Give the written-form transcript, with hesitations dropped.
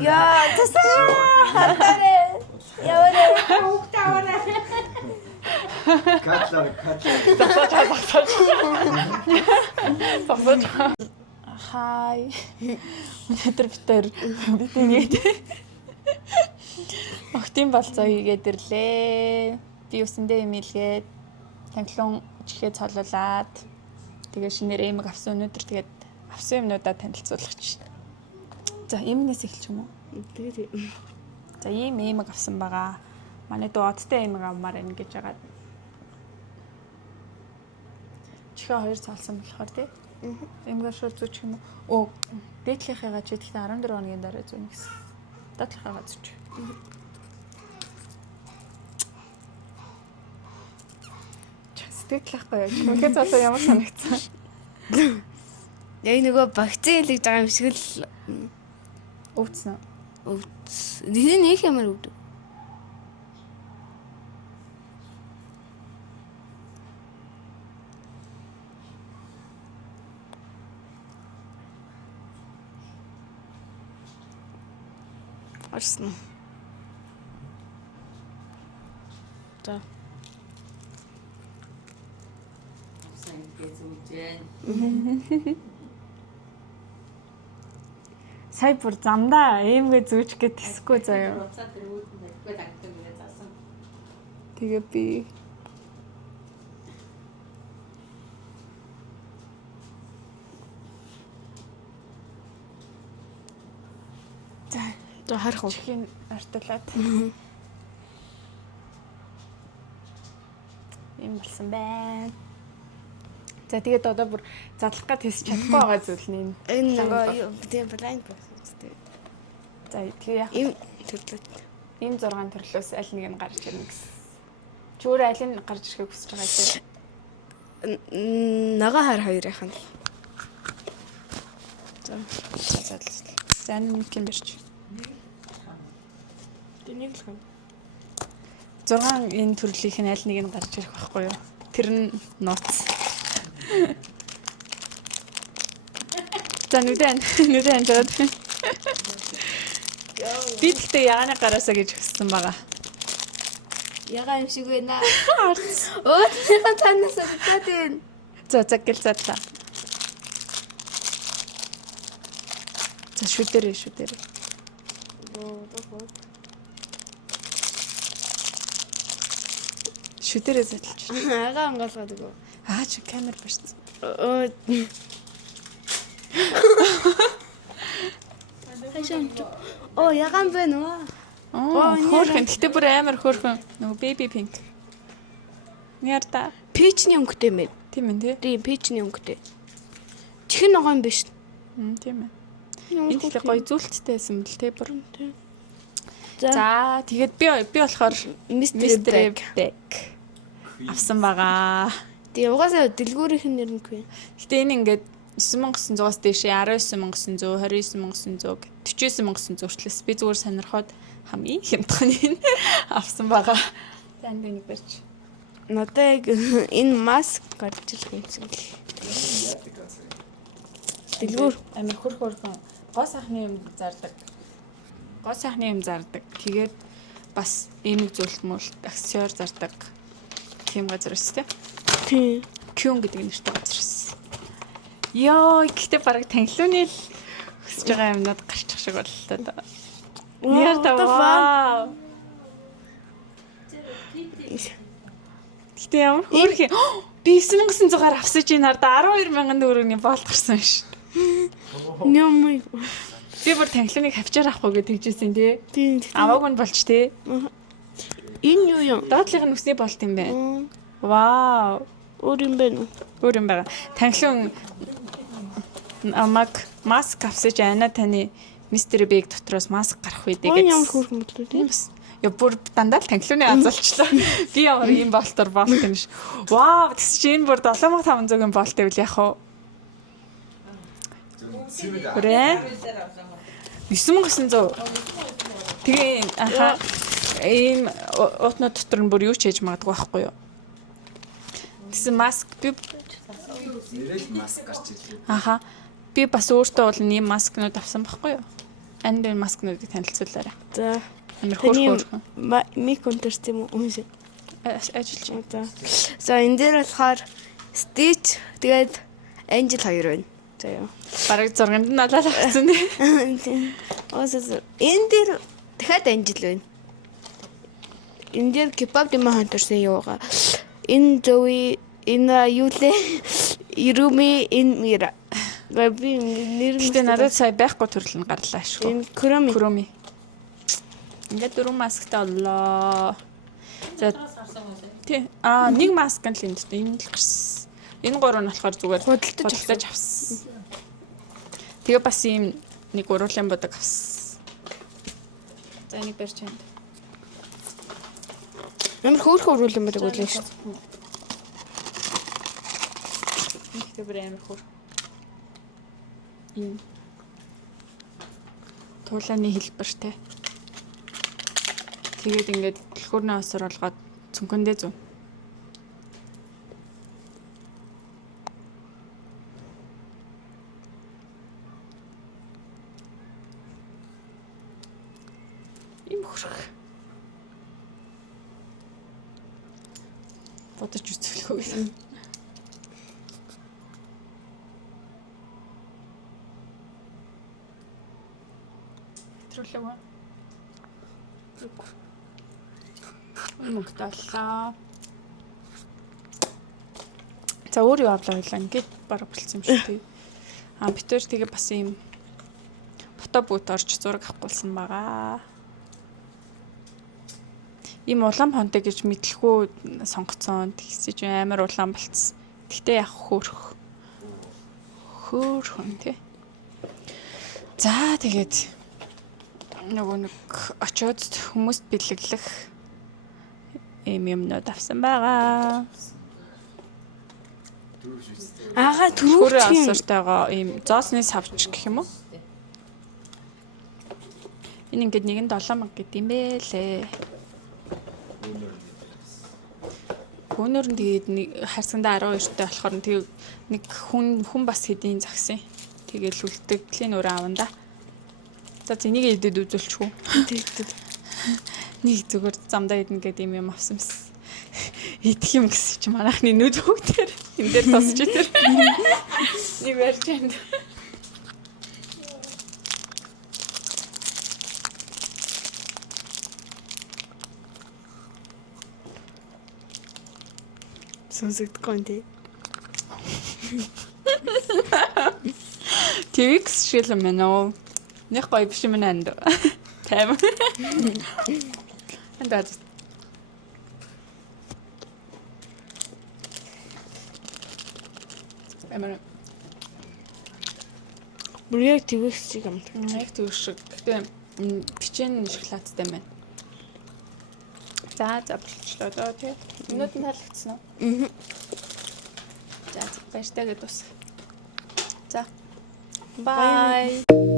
Яа, тасаа. Яваа. Хугтаваа. Катлар. Хай. Өнөөдөр бид ингээд октийн болцоо хийгээд ирлээ. Би үсэндээ имэйлгээд танхилун чихээ цолуулаад тэгээ шинээр эмэг авсан өнөөдөр тэгээд авсан юмнуудаа танилцуулах чинь. За эмгнээс эхэлчих юм уу? Тэгээд за ийм эмэг авсан байгаа. Манай дүү одтой эмэг авмаар байна гэж байгаа. Чихээ хоёр цаалсан болохоор тий. Эмгээр шууд зүүчих юм уу? Дээдлийнхээгаа ч ихдээ 14 хоногийн дараа зүүнэ гэсэн. Дадлахаагаа зүүчих. Дээдлахгүй яа. Үнэхээр цаасаа ямар санагцсан. яг нөгөө вакцин хийж байгаа юм шиг л Өвдсөн. Нэг ямар өвдөв. Арсан. За. Сая бүр замдаа эмгээ зүүч гэж тэсэхгүй заяа. Тэгээ би За харах уу. чихийн арталаад. Юм болсон байна. За тэгээд одоо бүр задлах гад хийс чадахгүй байгаа зүйл нь Энэ нөгөө тийм blind box гэдэг. За тэгээ яг Им төрлөө. ийм 6 төрлөөс аль нэг нь гарч ирнэ гэсэн. Чи өөрөө аль нь гарч ирэхийг хүсэж байгаа чи? Нага хар хоёрынх нь. За. За нэг юм бэрч. Тэнийг л хам. 6 энэ төрлийнх нь аль нэг нь гарч ирэх байхгүй юу? Тэр нь нууц. За нүдэн жаад. Би тэгтээ ягааны гараасаа гэж хүссэн байгаа. Яга юм шиг байна. Оо тэр танаас өгдөөд байна. За гэл задлаа. За шүдэрээ. Шүдэрээ задлаач. Ага ангаалгаад өгөө. Чи камер барьсан. Оо яган байна уу? Хөөрхөн. Гэтэ бүр амар хөөрхөн. Нөгөө baby pink. Нярта. Пичний өнгөтэй мэн. Тийм ээ тий. Тийм пичний өнгөтэй. Чихэн ногоо юм биш. Тийм ээ. Энэ ихтэй гоё зүйлттэй байсан бэл тий бүр. За За тэгээд би болохоор Mr. Beck авсан байгаа. Тэгээ угаасаа дэлгүүрийнх нь нэрнэгүй. Гэтэ энэ ингээд 9900-аас дээшээ 19900, 29900, 49900 хүртэлс би зүгээр сонирхоод хамгийн хямдхан авсан байгаа. За энд нэг барьж. Надад энэ маск гарч ирэх юм шиг л. Дэлгүүр Амир хөрхөн гоо сайхны юм зардаг. Тэгээд бас эмэг зүйлт мөлт аксессуар зардаг. Тийм газар өстэй. тийм. Кюн гэдэг нэртэй газар өссөн. Йоо, гэхдээ бараг танхилууны л өсөж байгаа юмнууд гарчих шиг боллоо. Нэртэй вау. Гэтэ ямар хөөрхөн. Би 9900-аар авсаж ийнаар 12000 төгрөгийн болт гарсан ш. Нямай. Би бүр танхилууныг хавчаар авахгүй гэж хэлжсэн тий. Тийм. Аваагүй нь болж тий. Энэ юу юм? Доотлих нь үсний болт юм байна. Вау. Өөр юм байна уу? Өөр юм байгаа. Танхилуун маск авсаж айна таны Mr. Big дотроос маск гарах үедээ гэж. Ямар хөөрхөн бодлоо тийм. Я бүр дандаа л танхилууны азалчлаа. Би ямар ийм болтоор болт юм ш. Вау, тэс чи энэ бүр 7500-ын болт байвал яах вэ? Хүрээ. 9900. Тэгээ ийм уутнууд дотор нь бүр юу ч хийж магадгүй байхгүй юу? Тэсэн маск би Нэрэл маск гарч ирлээ. би бас өөртөө бол ийм маскнууд авсан байхгүй юу? Андын маскнуудыг танилцуулаарай. За. Амар Таны хөөрхөн. мик унтарч юм уу? Ажиллаж. За энэ дээр болохоор Stitch тэгээд Angel хоёр байна. За яа. Бараг зурганд нь надад авсан тий. Энэ дээр дахиад Angel байна. Энэ дээр K-pop дэмэ хонторсон юугаа. Энэ Zoe, энэ юу лээ? Irumi, энэ Mira. Би нэр Гэтэ надад сая байхгүй төрөл нь гарлаа шүү. энэ Kuromi. Ингээд 4 масктай боллоо. За тий. Нэг маск нь л энэ дээ. Энэ л гарсан. Энэ 3 нь болохоор зүгээр худалдаж авсан. Тэгээ бас ийм нэг уруулын бодог авсан. За энийг барьж байна. Амар хөөрхөн уруулын бодог үлээ шүү. Нэг тэр амар хөөр. Ийм туулааны хэлбэртэй. Тэгээд ингээд дэлгүүрний осор олгоод цүнхэндээ зүүн. Им хөрх. Бодож үзүүлэх үү. Троллоо. Мөнгөлөө. За өөр юу авлаа байлаа. Ингээд бараг болцсон юм шүү дээ. Битэр тэгээ бас ийм фото бүүт орж зураг авахгүйсэн байгаа. Ийм улаан фонтой гэж мэдлэхүү сонгоцсон. Тэгсэж амар улаан болцсон. Тэгтээ яг хөөрхөн тий. За тэгээд нөгөө нэг очиод хүмүүст бэлэглэх юмнууд авсан байгаа. Түрүү асууртайгаа ийм зоосны савч гэх юм уу? Энэ ингээд 1.7 гэд юм бэ лээ. Өнөр нь тэгээд нэг харсандаа 12-тай болохоор тэгээд нэг хүн бас хэдийн загсан. Тэгээд үлдэгдлийн өрөө авна да. За энийг эдэд үзүүлчихв. Нэг зүгээр замдаа идэн гэдэг юм авсан юмс. Идэх юм гэсэн чи манайхны нүд хөвгтэр энэ дээр тосч итэр. Нэг барьж байна. Сонсогдохгүй юм тий. Твикс шиг юм байна уу? Нэг гоё биш юм нанд. Тэм. Эндээ. Эмэр. Бүрийг твикс шиг юм. Яг твикс шиг. Гэтэ бичэн шоколадтай байна. За болчихлоо доо тий. Минут нь таалагдсан уу? За баяртай гэдээ тус. За. Bye.